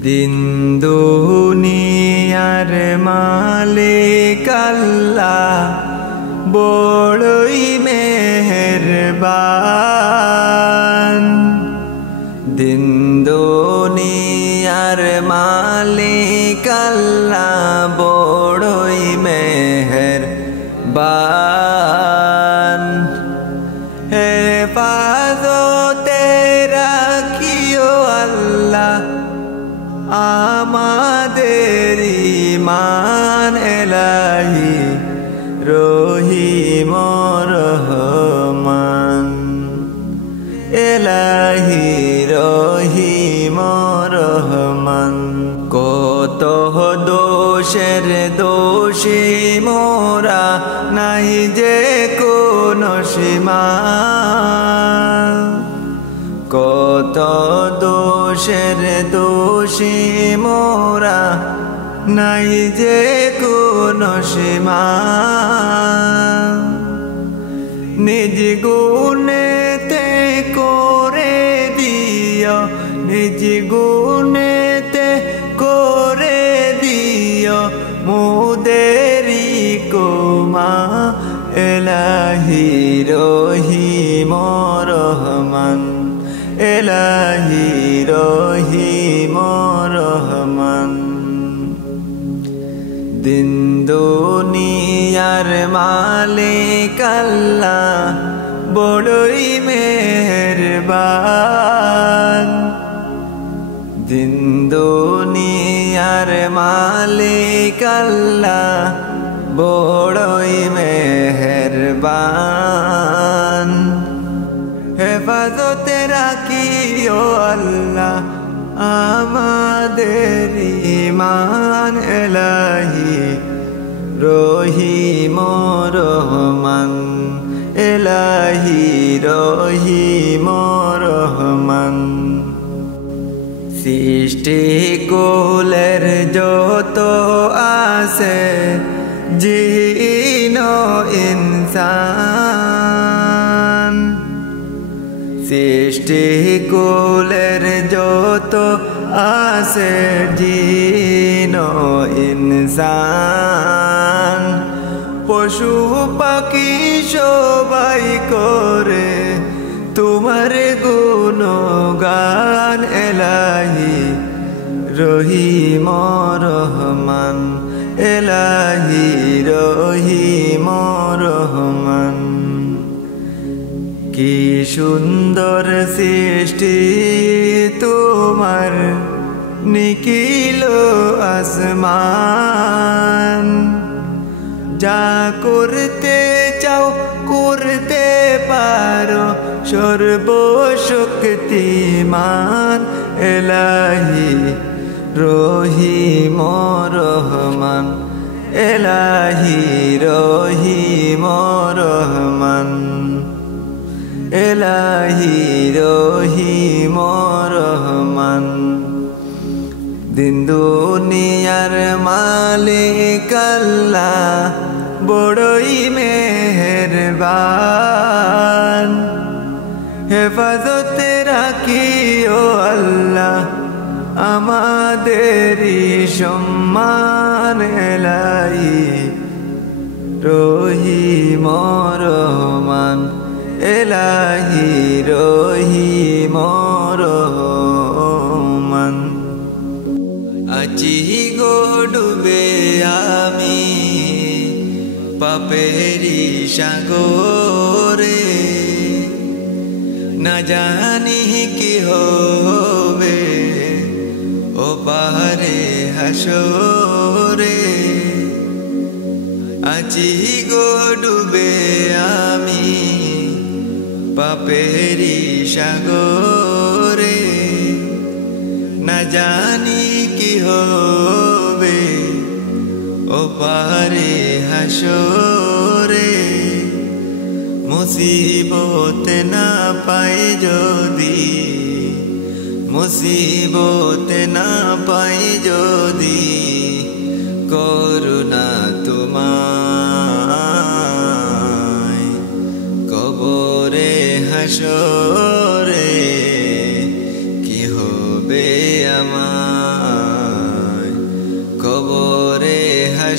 দিন দুনিয়ার মালিক আল্লাহ বড়ই মেহেরবান। দিন দুনিয়ার মালিক আল্লাহ বড়ই মেহেরবান। হেফাজতে রাখিও আল্লাহ আমাদের ঈমান এলাহি রহিম রহমান। এলাহি রহিম রহমান। কত দোষের দোষী মোরা নাই যে কোনো সীমা। কত দোষের দোষী মোরা নাই যে কোনো সীমা। নিজ গুণেতে করে দিও, নিজ গুণেতে করে দিও মুদেরি কোমা। এলাহি রহিম রহমান। এলাহি রহিম রহমান। দিন দুনিয়ার মালিক আল্লাহ বড়ই মেহেরবান। দিন দুনিয়ার মালিক আল্লাহ বড়ই মেহেরবান। হেফাজতে রাখিও আল্লাহ আমাদের ঈমান এলাহি রহিম রহমান। এলাহি রহিম রহমান। সৃষ্টি কুলের যত আছে জিন ইনসান। সৃষ্টি কুলের যত আছে জিন ইনসান। পশু পাখি সবাই করে তোমার গুণগান। এলাহি রহিম রহমান। এলাহি রহিম রহমান। কি সুন্দর সৃষ্টি তোমার নিখিল আসমান। যা করতে চাও করতে পারো সর্বশক্তিমান। এলাহি রহিম রহমান। এলাহি রহিম রহমান। এলাহি রহিম রহমান। দিন দুনিয়ার মালিক আল্লাহ বড়ই মেহেরবান। হেফাজতে রাখিও আল্লাহ আমাদেরই সম্মান। এলাহি রহিম রহমান। এলাহি রহিম রহমান। আছি গো ডুবে আমি পাপেরি সাগরে। না জানি কি হবে ও পাহাড়ে হাসরে। আছি গো ডুবে আমি পাপেরি সাগরে। না জানি কি হবে ও পাহাড়ে হাসরে। মুসিবত না পাই যদি, মুসিবত না পাই যদি করুণা তোমায়। কবরে হাসরে কি হবে আমার।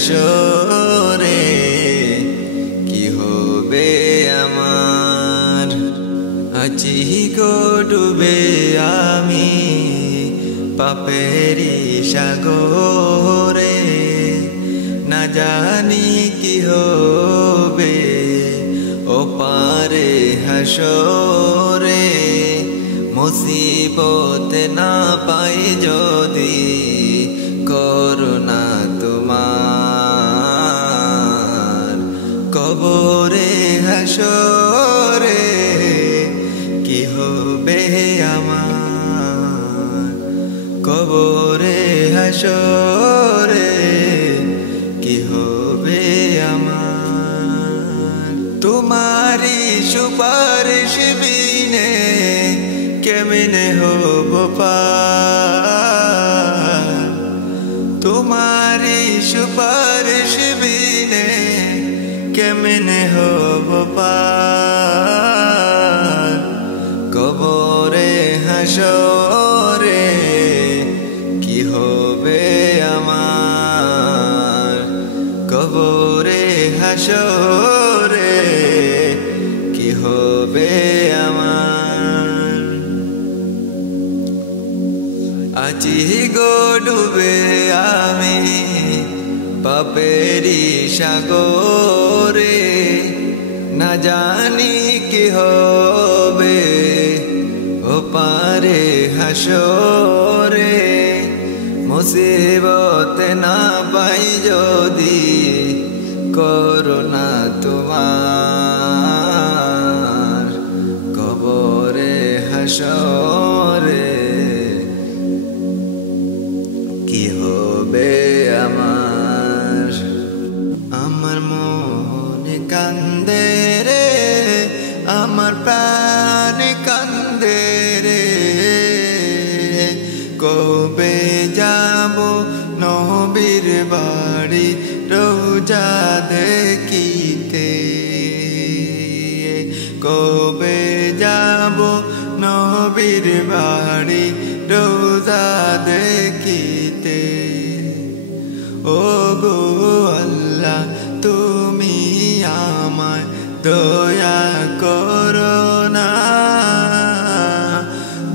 হাসরে কি হবে আমার। আছি গো ডুবে আমি পাপেরি সাগরে, না জানি কি হবে ও পারে হাসরে। মুসিবত না পাই যদি করুণা তোমার, কবরে হাসরে কি হবে আমার। কবরে হাসরে কি হবে আমার। তোমারি সুপারিশ বিনে কেমনে হব পার। তোমারি সুপারিশ বিনে কেমনে হব পার। কবরে হাসরে কি হবে আমার। কবরে হাসরে কি হবে আমার। আছি গো ডুবে আমি পাপেরি সাগরে, না জানি কি হবে ও পারে হাসরে। মুসিবত না পাই যদি করুণা তোমার, কবরে হাসরে কি হবে আমার। আমার মন কান্দে রে, আমার প্রাণ কান্দে রে, কবে যাব নবীর বাড়ি রোজা দেখিতে। কবে যাব নবীর বাড়ি রোজা দেখিতে। ও গো আল্লাহ তুমি আমায় দয়া করো না,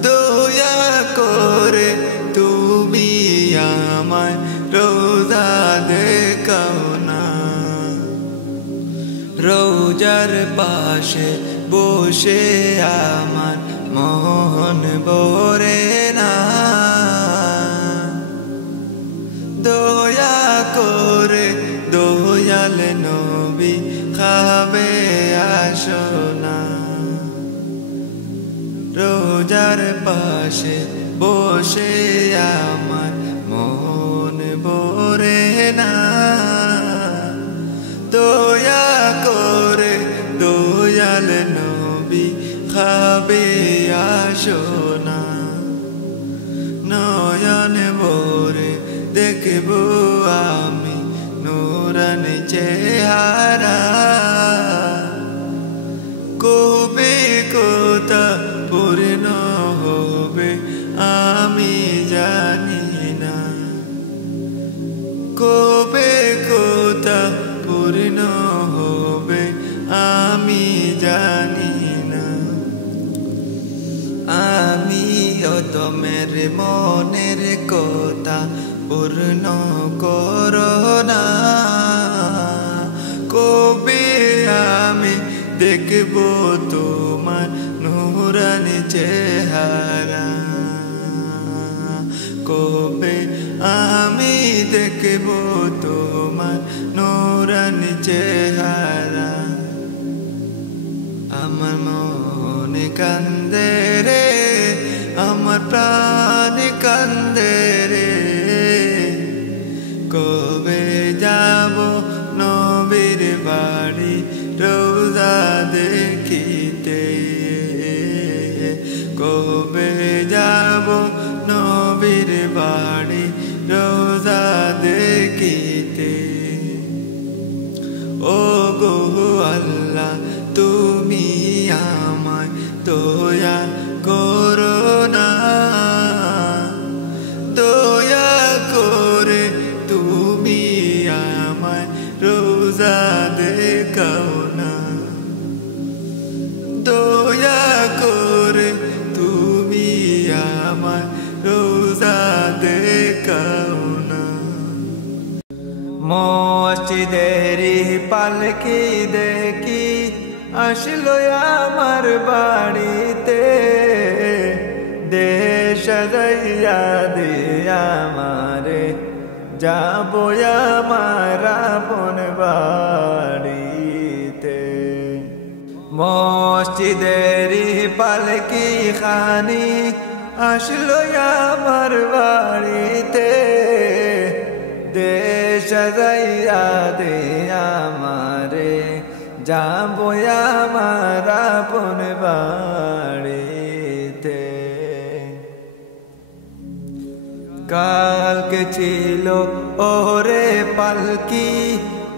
দয়া করে তুমি আমায় রোজা দেখাও না। রোজার পাশে বসে আমার মন ভরে না, দয়া করে দয়াল নবী খাবে আসো না। রোজার পাশে বসে আমার মন ভরে না, দয়া করে দয়াল নবী খাবে আসো না। নয়ন ভরে দেখব আমি নূরানি চেহারা, কবে কোথা পূর্ণ হবে আমি জানি না। কবে কোথা পূর্ণ হবে আমি জানি না। আমি অদমের মনের কথা পূর্ণ করো না, কবে আমি দেখব তোমার নূরানি চেহারা। কবে আমি দেখব তোমার নূরানি চেহারা। আমার মন কান্দে রে, আমার প্রাণ কান্দে রে, কবে যাব নবীর বাড়ি রোজা দেখিতে। কবে যাব নবীর বাড়ি রোজা দেখিতে। ও গো আল্লাহ তুমি আমায় দয়া করো না, পালকি দেখি আসলো আমার বাড়িতে দেশ সাজাইয়া দিয়া আমারে যাবো আমার আপন বাড়িতে মসজিদেরই পালকি খানি আসলো আমার বাড়িতে দেশ সাজাইয়া দিয়া আমারে যাবো আমার আপন বাড়িতে কালকে ছিল ওরে পালকি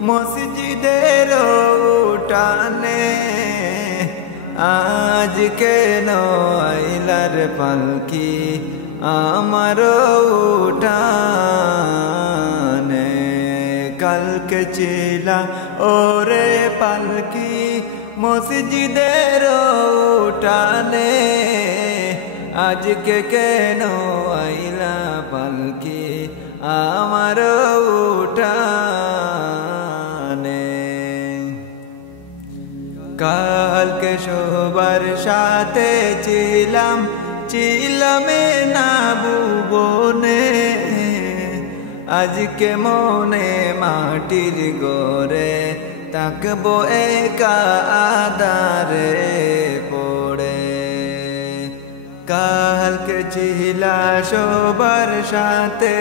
মসজিদের উঠানে আজ কেন আইলার পালকি আমার উঠানে কালকে ছিল ওরে পালকি মসজিদের উঠানে আজকে কেন আইলা পালকি আমার উঠানে কালকে সবার সাথে ছিলাম না ভুবনে আজকে মনে মাটির ঘরে তাকবো একা আধারে পড়ে কালকে সবার সাথে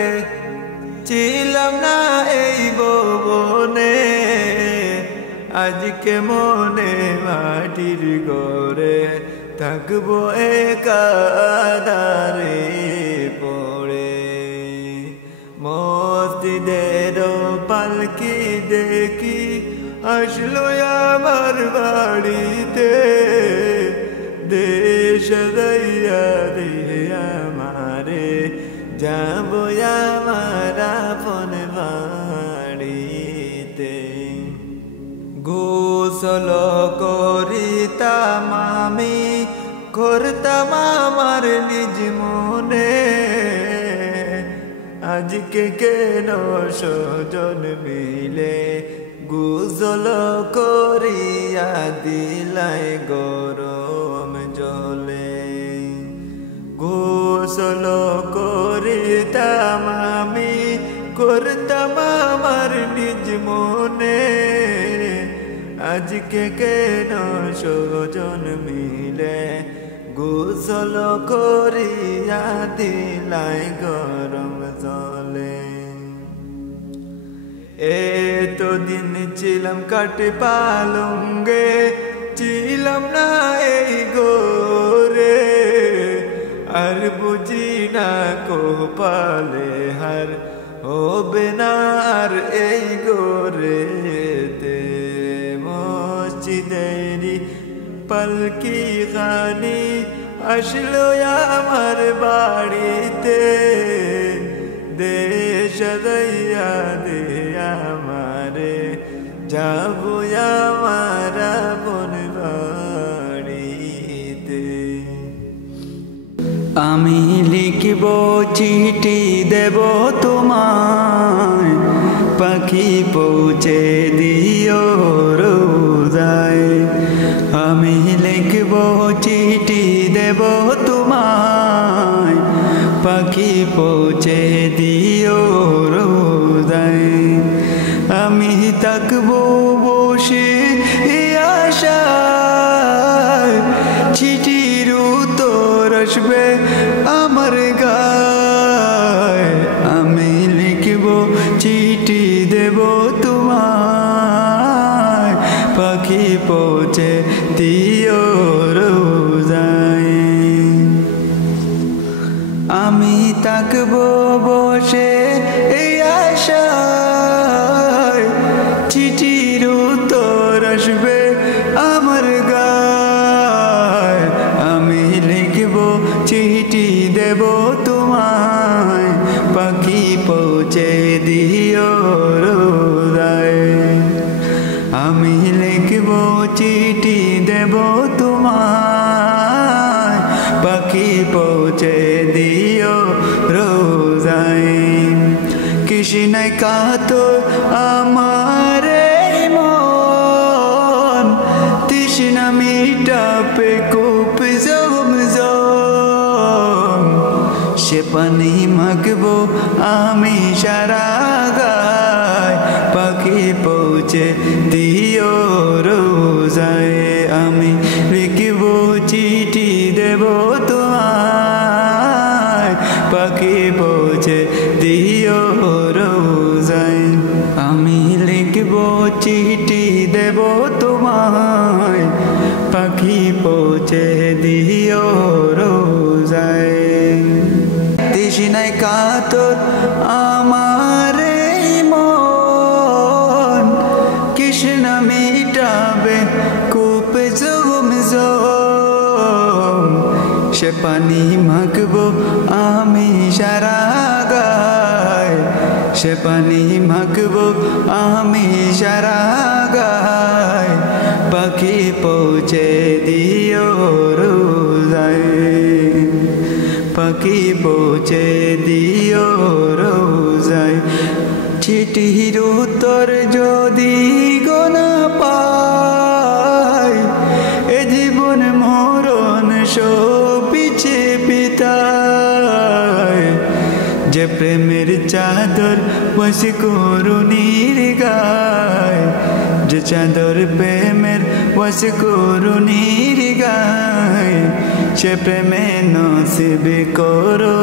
ছিলাম না এই ভুবনে আজকে মনে মাটির ঘরে থাকবো একা আধারে পড়ে মসজিদের পালকি দেখি আসলো আমার বাড়িতে দেশ সাজাইয়া দিয়া আমারে যাবো আমার আপন বাড়িতে গোসল করিতাম আমি করতাম আমার নিজ মনে আজকে কেন সজন মিলে গোসল করিয়া দিলাই গরম জলে গোসল করিতাম আমি করতাম আমার নিজ মনে আজকে কেন সজন মিলে গোসল করিয়া দিলাই গরম জলে এতদিন ছিলাম কাটে পালঙ্গে ছিলাম না এই গোরে আর বুঝি না কপালে হার হবে না আর এই গোরে মসজিদেরি পালকি খানি আসলো আমার বাড়িতে দেশ সাজাইয়া দে আমারে যাবো আমার আপন বাড়িতে আমি লিখব চিঠি দেব তোমায় পাখি পৌঁছে দিও রোজায় আমি লিখব চিঠি দেব তোমায় পাখি পৌঁছে দিও রোজায় আমি থাকবো বসে আশায় চিঠির উত্তর আসবে আমার গায় আমি লিখব চিঠি দেব তোমায় পাখি পৌঁছে দিও রোজায় আমি থাকবো বসে এই আশায় চিঠির উত্তর আসবে আমার গায় আমি লিখব চিঠি দেব তোমায় পাখি পৌঁছে দিও রোজায় আমি লিখব চিঠি দেব তোমায় পাখি পৌঁছে দিও রোজায় কৃষ্ণায় কাতো আমার মন তৃষ্ণা মিটাবে কূপ জমজম সে পানি মাখবো আমি সারা গায় পাখি পৌঁছে দিও রোজায় আমি লিখবো চিঠি দেব তোমায় পাখি পৌঁছে দিও রোজায় আমি লিখবো চিঠি দেব তোমায় পাখি পৌঁছে দিও রোজায় তৃষ্ণায় কাতর আমার মন কৃষ্ণা মিটাবে কূপ জমজম সে পানি মাখবো আমি সারা গায় সে পানি মাখবো আমি সারা গায় পাখি পৌঁছে দিও রোজায় পাখি পৌঁছে দিও রোজায় চিঠির উত্তর যদি গোনা পাই এ জীবন মরণ সপিছে পিতায় যে প্রেমের চাদর বসে করুণীর গায় যে চাদর প্রেমের বসে করুণীর গায় সে প্রেমে নসিব করো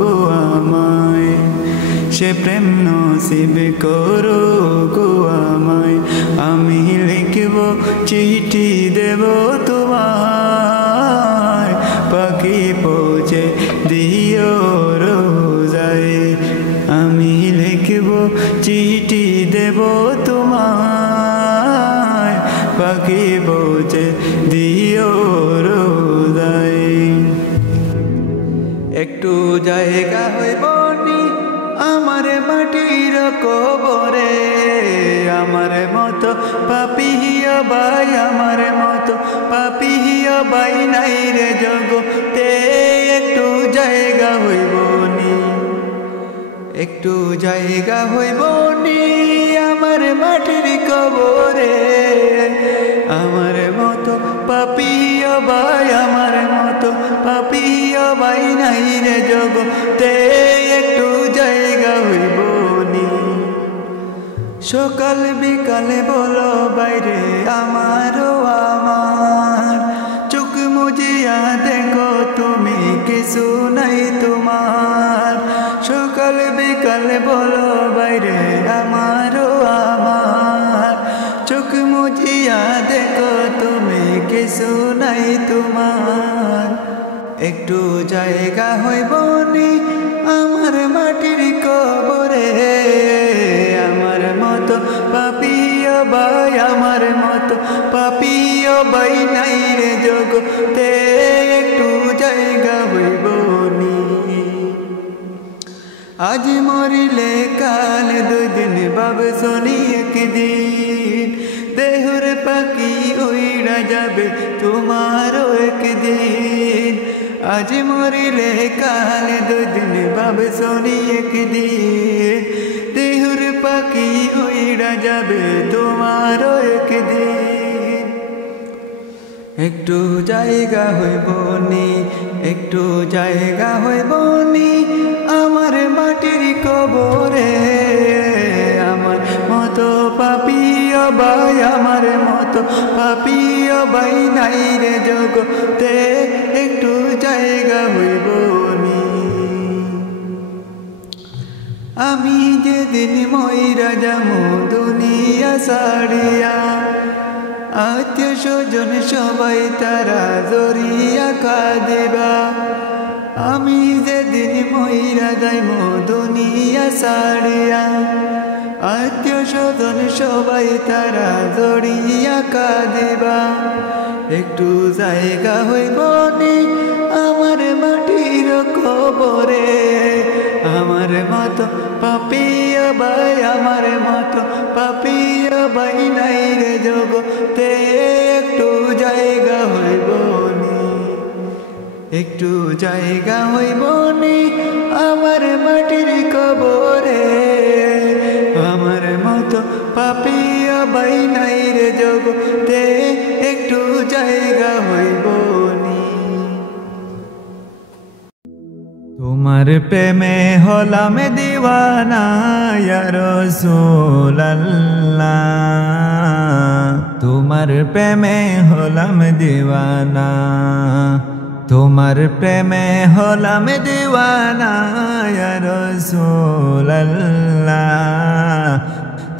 গো আমায় সে প্রেম নসিব করো গো আমায় আমি লিখবো চিঠি দেব তোমায় পাখি পৌঁছে দিও রোজায় আমি লিখবো চিঠি দেব তোমায় পাখি পৌঁছে দিও রোজায় একটু জায়গা হইব নি আমার মাটির কবরে আমার মতো পাপিয়া বাই আমার মতো পাপিয়া বাই নাই রে জগতে একটু জায়গা হইব নি একটু জায়গা হইব নি আমার মাটির কবরে আমার মতো পাপিয়া বাই আমার মতো পাপিয়া বাই নাই রে জগতে একটু জায়গা হইব নি সকাল বিকালে বলো বাইরে আমারও আমার চোখ মুজিয়া দেখো তুমি কিছু নাই তোমার সকাল বিকালে বলো বাইরে আমারও আমার চোখ মুজিয়া দেখো তুমি কিছু নাই তোমার একটু জায়গা হইব নি আমার মাটির কবরে আমার মতো পাপিয়া বাই আমার মতো পাপিয়া বাই নাই রে জগতে একটু জায়গা হইব নি আজ মরিলে কাল দুদিন বাব শনি একদিন দেহর পাখি উইড়া যাবে তোমারও একদিন আজ মরিলে কাল দুদিন বাব শনি একদিন দেহর পাখি উইড়া যাবে তোমারও একদিন একটু জায়গা হইব নি একটু জায়গা হইব নি আমার মাটির কবরে আমার মতো পাপিয়া বাই আমার মতো পাপিয়া বাই নাই রে জগতে একটু জায়গা হইব নি আমি যেদিন মইরা যামু দুনিয়া ছাড়িয়া আত্মীয় স্বজন সবাই তারা জড়িয়া কাঁদিবা আমি যেদিন মইরা যাইমু দুনিয়া ছাড়িয়া আত্মীয় স্বজন সবাই তারা জড়িয়া কাঁদিবা একটু জায়গা হইব নি আমার মাটির কবরে আমার মতো পাপিয়া বাই আমার মতো পাপিয়া বাই নাই রে জগতে একটু জায়গা হইব নি একটু জায়গা হইব নি আমার মাটির কবরে আমার মতো পাপিয়া বাই নাই রে জগতে একটু জায়গা হইব নি। তোমার প্রেমে হলাম দিওয়ানা ইয়া রাসূলুল্লাহ, তোমার প্রেমে হলাম দিওয়ানা, তোমার প্রেমে হলাম দিওয়ানা ইয়া রাসূলুল্লাহ,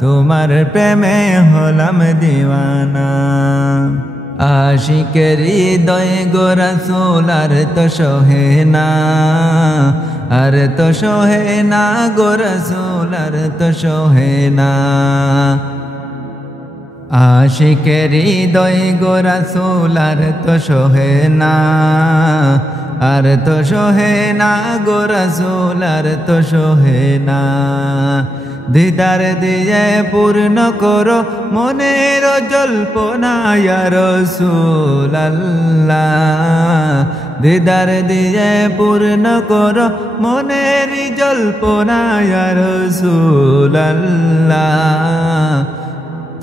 তোমার প্রেমে হলাম দিওয়ানা। আশিকের হৃদয় গো রাসূল আর তো সহে না, আর তো সহে না গো রাসূল আর তো সহে না। আশিকের হৃদয় গো রাসূল আর তো সহে না, আর তো সহে না গো রাসূল আর তো সহে না। দিদার দিয়ে পূর্ণ করো মনের জল্পনা ইয়া রাসূলুল্লাহ, দিদার দিয়ে পূর্ণ করো মনের জল্পনা ইয়া রাসূলুল্লাহ,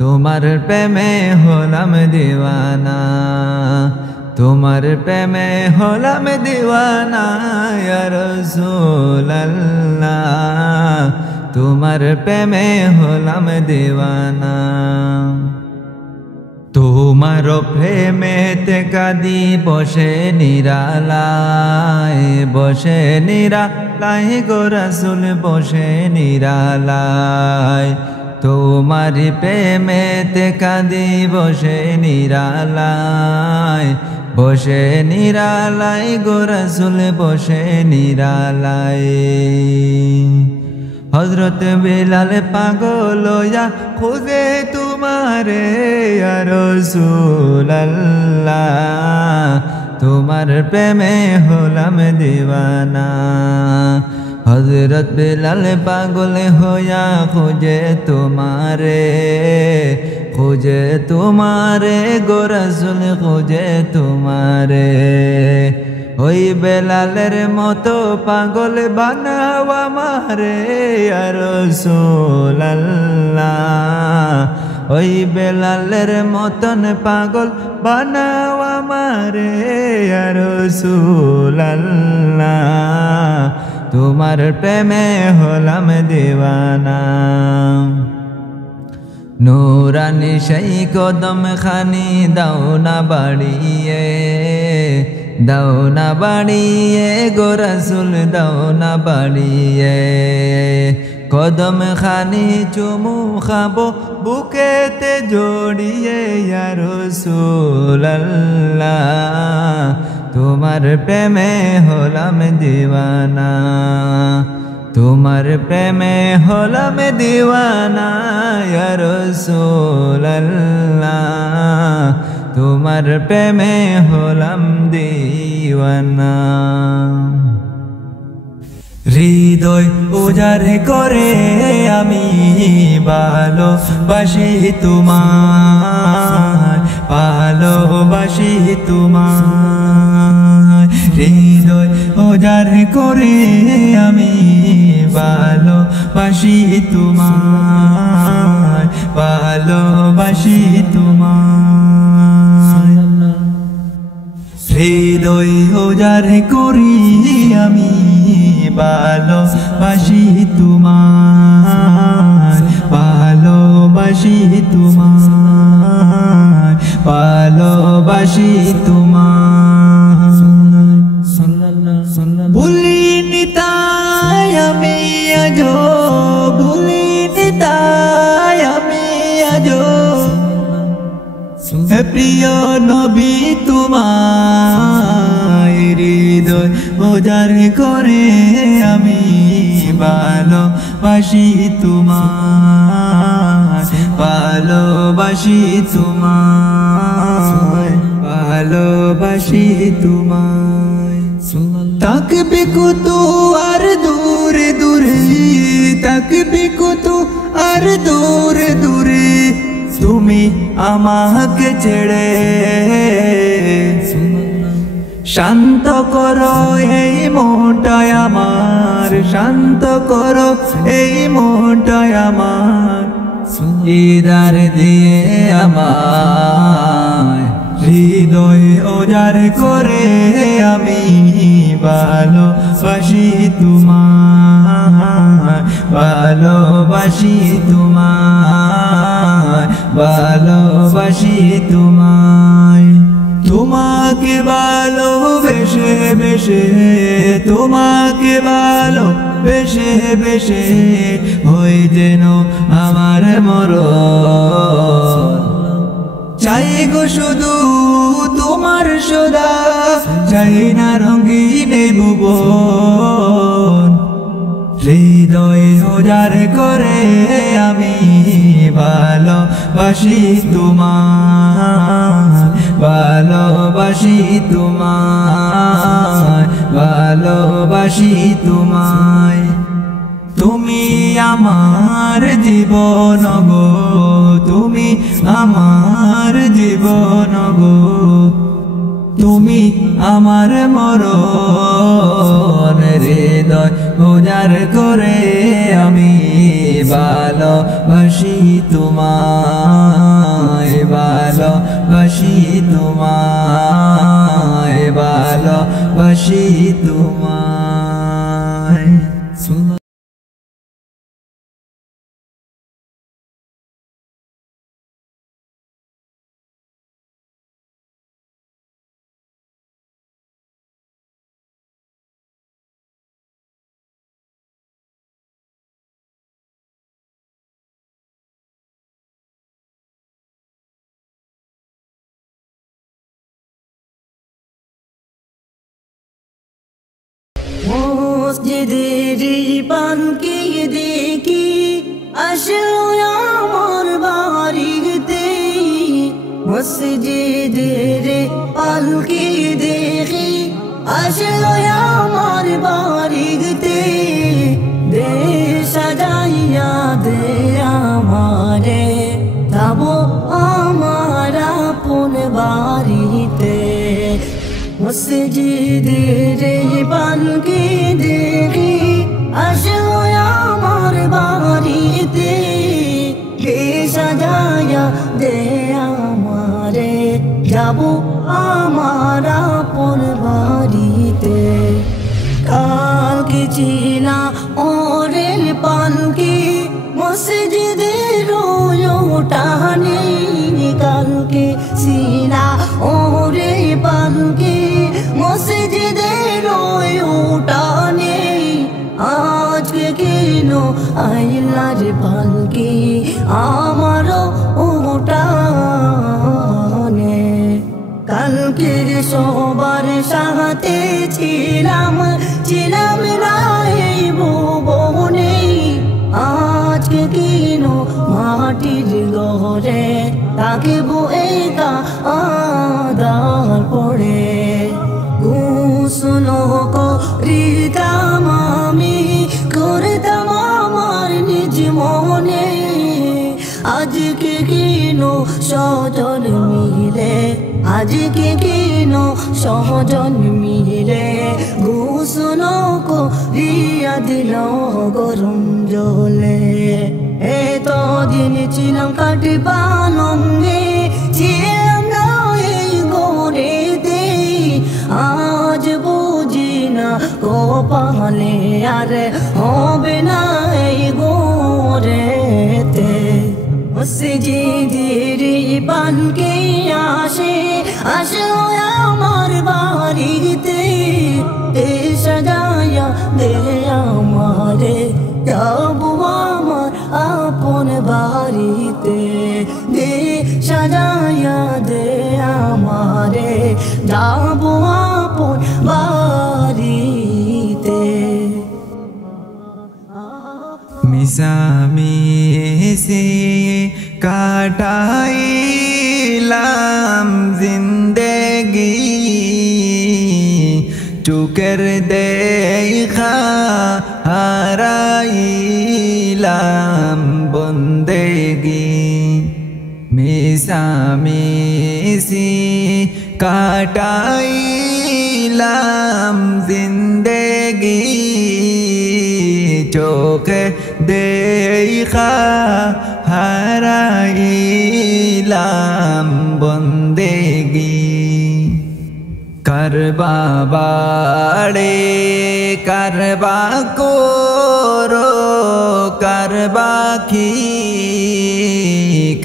তোমার প্রেমে হলাম দিওয়ানা, তোমার প্রেমে হলাম দিওয়ানা ইয়া রাসূলুল্লাহ, তোমার প্রেমে হলাম দিওয়ানা। তোমার প্রেমেতে কাঁদি বসে নিরালায়, বসে নিরালায় গো রাসূল বসে নিরালায়, তোমার প্রেমেতে কাঁদি বসে নিরালায়, বসে নিরালায় গো রাসূল বসে নিরালায়। হযরত বিলাল পাগল হইয়া খুঁজে তোমারে ইয়া রাসূলুল্লাহ, তোমার প্রেমে হলাম দিওয়ানা। হযরত বিলাল পাগল হইয়া খুঁজে তোমারে, খুঁজে তোমারে গো রাসূল খুঁজে তোমারে। ওই বেলালের মতো পাগল বানাও আমারে ইয়া রাসূলুল্লাহ, ওই বেলালের মতন পাগল বানাও আমারে ইয়া রাসূলুল্লাহ, তোমার প্রেমে হলাম দিওয়ানা। নূরানি সেই কদম খানি দাও না বাড়িয়ে, দাও না বাড়িয়ে গো রাসূল দাও না বাড়িয়ে। কদম খানি চুমু খাবো বুকেতে জড়িয়ে ইয়া রাসূলুল্লাহ, তোমার প্রেমে হলাম দিওয়ানা, তোমার প্রেমে হলাম দিওয়ানা ইয়া রাসূলুল্লাহ, তোমার প্রেমে হলাম দিওয়ানা। হৃদয় উজাড় করে আমি ভালোবাসি তোমায়, ভালোবাসি তোমায়। হৃদয় উজাড় করে আমি ভালোবাসি তোমায়, ভালোবাসি তোমায়। হৃদয় উজাড় করি আমি ভালোবাসি তোমায়, ভালোবাসি তোমায়, ভালোবাসি তোমায়। ভুলিনি তাই আমি আজো, ভুলিনি তাই আমি আজো, হে প্রিয় নবী তোমায়। হৃদয় উজাড় করে আমি ভালোবাসি তোমায়, ভালোবাসি তোমায়, ভালোবাসি তোমায়। তাকবে কত আর দূরে দূরে, তাকবে কত আর দূরে দূরে, তুমি আমাকে ছেড়ে। শান্ত করো এই মনটায় আমার, শান্ত করো এই মনটায় আমার, ইদার দিয়ে আমায় হৃদয় উজাড় করে আমি ভালোবাসি তোমায়, ভালোবাসি তোমায়, ভালোবাসি তোমায়। তোমাকে ভালোবেসে বেসে, তোমাকে ভালোবেসে বেসে হই যেন আমার মরণ। চাই গো শুধু তোমার সদা, চাই না রঙিন ভুবন। হৃদয় উজাড় করে আমি ভালোবাসি তোমায়, ভালোবাসি তোমায়, ভালোবাসি তোমায়। তুমি আমার জীবন গো, তুমি আমার জীবন গো, তুমি আমার মরণ। হৃদয় উজাড় করে আমি ভালোবাসি তোমায়, ভালোবাসি তোমায়, ভালোবাসি তোমায়। মসজিদের পালকি দেখি আসলো আমার বাড়িতে, মসজিদের পালকি দেখি আসলো আমার বাড়িতে। দে সাজাইয়া দে আমারে, যাবো আমার আপন বাড়িতে। মসজিদের পালকি দেখি আসলো আমার বাড়িতে, কে সাজায়া দে আমারে, যাবো আমার আপন বাড়িতে। কালকে চিনা ওরেল পালকি মসজিদের ওটানে, কালকে চিনা ওরে পালকি মসজিদের ওটানে। আজকে কেন আইলার পালকি আমার ওটানে। কালকের সবার সাথে ছিলাম ছিলাম না এই ভুবনে, আজকে কেন মাটির ঘরে থাকিবো একা আধার পড়ে। গোসল করিতাম আমি, করতাম আমার নিজ মনে, আজকে কেন সজন মিলে, আজকে কেন সজন মিলে গোসল করিয়া দিল গরম জলে। এতদিন ছিলাম কাটি পালঙ্গে, ছিলাম না এই গড়েতে, আজ বুঝি না কপালে আর হবে না এই গড়েতে। মসজিদের পালকি আসে আসলো আমার বাড়িতে, এ সাজায়া দে আমারে, যাবো আমার আপন বাড়িতে। দে সাজায়া দে আমারে, যাবো আপন বাড়িতে। মিশামিশি কাটাইলাম জিন্দেগি, চুকের দেখা হারাইলাম বন্দেগি। মিশামিশি কাটাইলাম জিন্দেগি, চোখে দেখা হারাইলাম বন্দেগি। करबा बाड़े करबा कोरो करबा की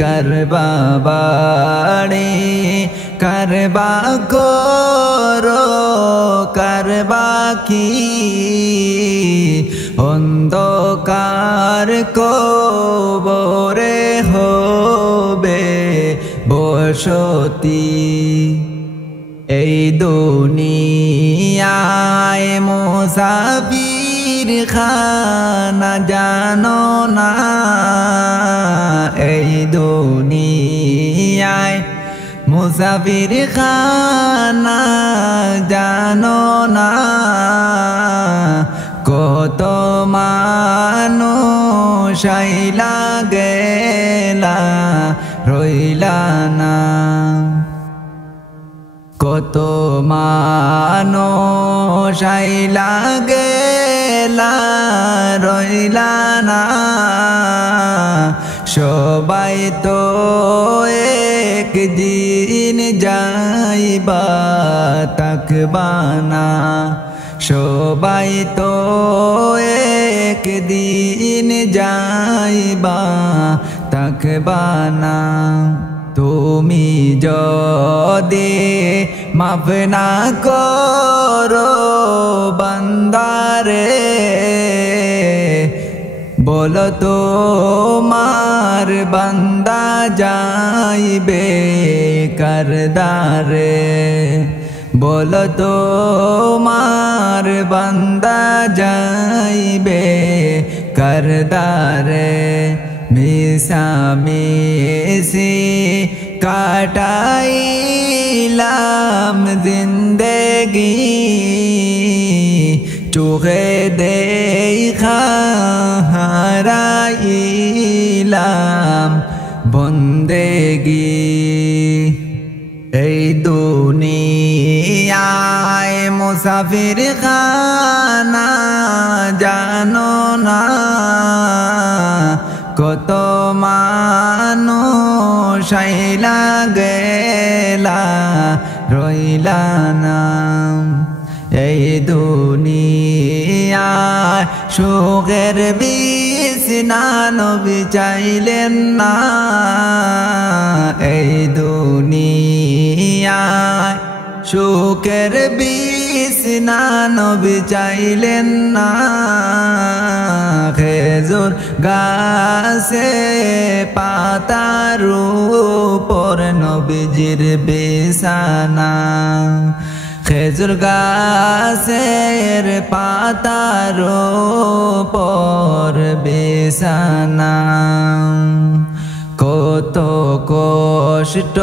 करबा बाड़े करबा कोरो करबा की अंधकार कबरे होबे बसती এই দুনিয়ায় মুসাফির খানা জানো না এই দুনিয়ায় মুসাফির খানা জানো না কত মানুষ আইলা গেলা রইলা না কত মানুষ আইলা গেলা রইলা না সবাই তো একদিন যাইবা তাকবা না সবাই তো একদিন যাইবা তাকবা না তুমি যদি মাফ না করো বান্দারে বলো তোমার বান্দা যাইবে করদারে বলো তোমার বান্দা যাইবে করদারে মিশামিশি কাটাইলাম জিন্দেগি চোখে দেখা হারাইলাম বন্দেগি এই দুনিয়ায় মুসাফির খানা জানো না কত মানুষ আইলা গেলা রইলা না এই দুনিয়ায় সুখের বিছানা নবী চাইলেন না এই দুনিয়ায় সুখের বিছানা নবী চাইলেন না খেজুর গাছে পাতার উপর নবীজির বিছানা খেজুর গাছের পাতার উপর বিছানা কত কষ্ট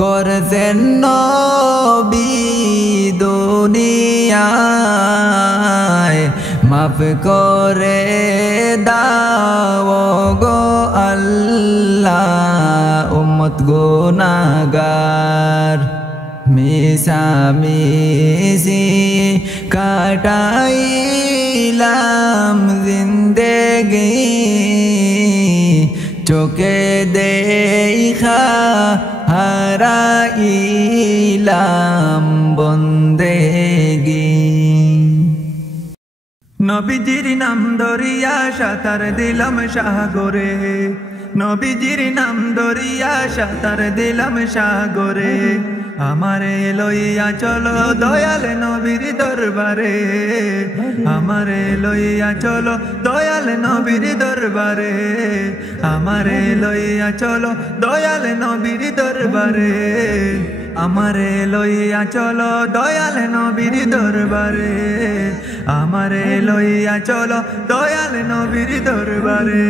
করছেন নবী দুনিয়ায় মাফ করে দাও গো আল্লাহ উম্মত গুনাহগার মিশামিশি কাটাইলাম জিন্দেগি চোখে দেখা হারাইলাম বন্দেগি নবীজির নাম ধরিয়া সাঁতার দিলাম সাগরে নবীজির নাম ধরিয়া সাঁতার দিলাম সাগরে আমারে লইয়া চলো দয়াল নবীর দরবারে আমারে লইয়া চলো দয়াল নবীর দরবারে আমারে লইয়া চলো দয়াল নবীর দরবারে আমারে লইয়া চলো দয়াল নবীর দরবারে আমারে লইয়া চলো দয়াল নবীর দরবারে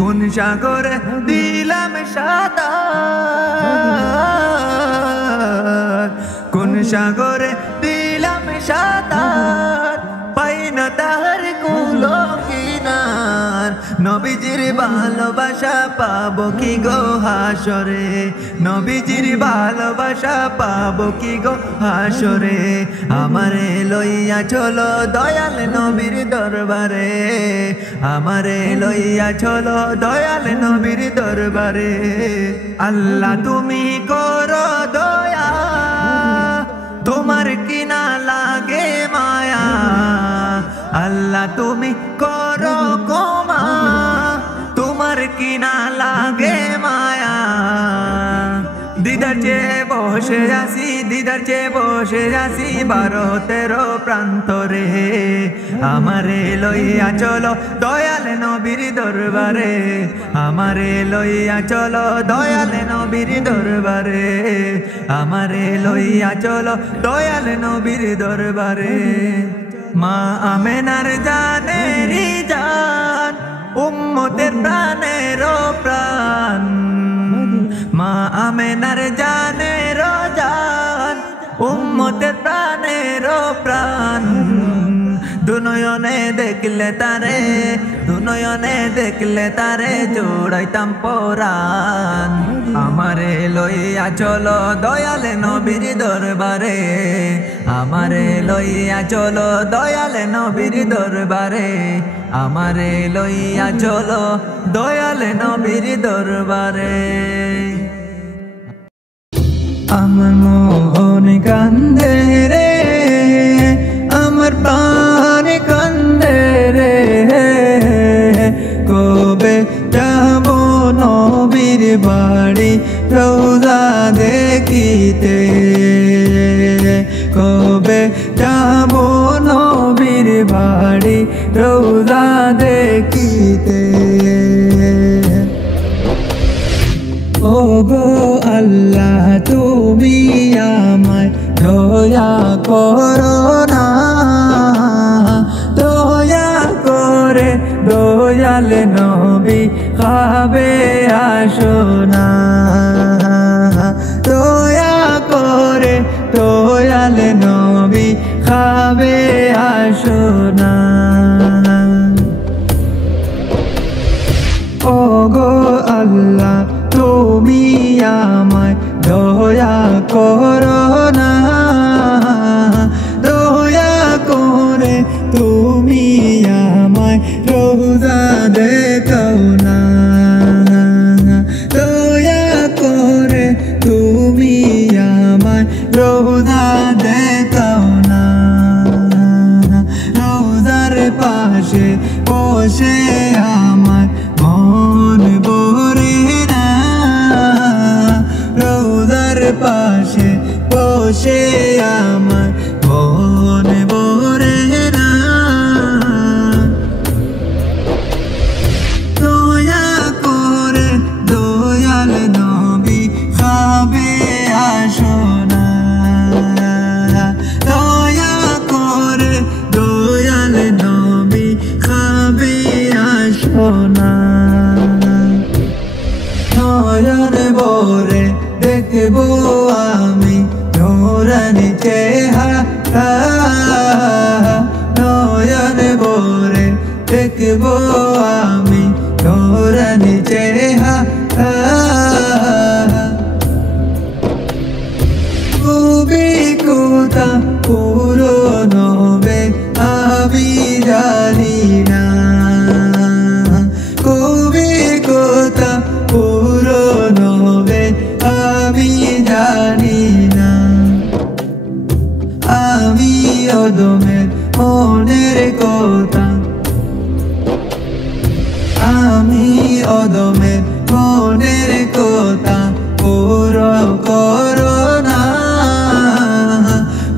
কোন সাগরে দিলাম সাঁতার কোন সাগরে দিলাম সাঁতার পাই না তাহার কুলো কিনার নবীজির ভালোবাসা পাবো কি গো হাসরে নবীজির ভালোবাসা পাবো কি গো হাসরে আমারে লইয়া চলো দয়াল নবীর দরবারে আমারে লইয়া চলো দয়াল নবীর দরবারে আল্লাহ তুমি করো দয়া আল্লাহ তুমি করো ক্ষমা, তোমার কি না লাগে মায়া। দিদার চেয়ে বসে আসি, দিদার চেয়ে বসে আসি 12-13 প্রান্তরে। আমারে লইয়া চলো দয়াল নবীর দরবারে, আমারে লইয়া চলো দয়াল নবীর দরবারে, আমারে লইয়া চলো দয়াল নবীর দরবারে। মা আমেনার জানেরি জান, উম্মতের প্রাণের প্রাণ, মা আমেনার জানের জান, উম্মতের প্রাণের প্রাণ। দুনয়নে দেখলে তারে, দুনয়নে দেখলে তারে জোড়াইতাম পরাণ। আমারে লইয়া চলো দয়াল নবীর দরবারে, আমারে লইয়া চলো দয়াল নবীর দরবারে, আমারে লইয়া চলো দয়াল নবীর দরবারে। আমার মন কান্দে রে, আমার প্রাণ কান্দে রে, কবে যাব নবীর বাড়ি রওজা দেখিতে, কবে যাব নবীর বাড়ি রওজা দেখিতে। ও গো আল্লাহ তুমি আমায় দয়া করো না, দয়া করে দয়াল নবী খাবে আসো না, দয়া করে দয়াল নবী খাবে আসো না। ও গো আল্লাহ তুমি আমায় দয়া করো না, দয়া করে তুমি আমায় রওজা দেখাও না, দয়া করে তুমি আমায় রওজা দেখাও না। রওজার পাশে বসে আমার মন ভরে না, রওজার পাশে বসে আমার মন ভরে না। দয়া করে দয়াল নবী খাবে আসো না, দয়া করে দয়াল নবী খাবে আসো না। নয়ন ভরে দেখবো আমি নূরানি চেহারা, নয়ন ভরে দেখবো আমি নূরানি চেহারা। কবি কোথা পুরনো হবে আমি জানি না, কবি কোথা পুরনো হবে আমি জানি না। আমি অদমের মনের কথা, আমি অদমের মনের কথা পুরো করো না,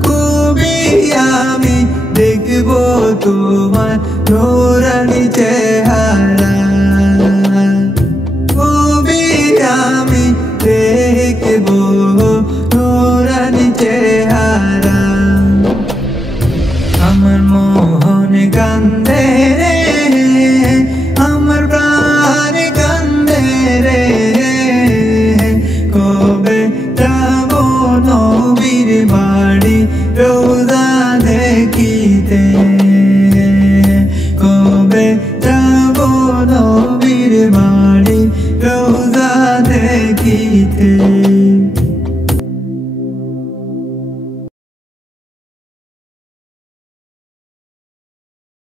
কবি আমি দেখবো তোমার নূরানি চেহারা, কবি আমি দেখবো নূরানি চেহারা। আমার মোহন কান্দে রে, আমার প্রাণ কান্দে রে, কবে যাব নবীর বাড়ি রওজা দেখিতে, কবে যাব নবীর বাড়ি রওজা দেখিতে।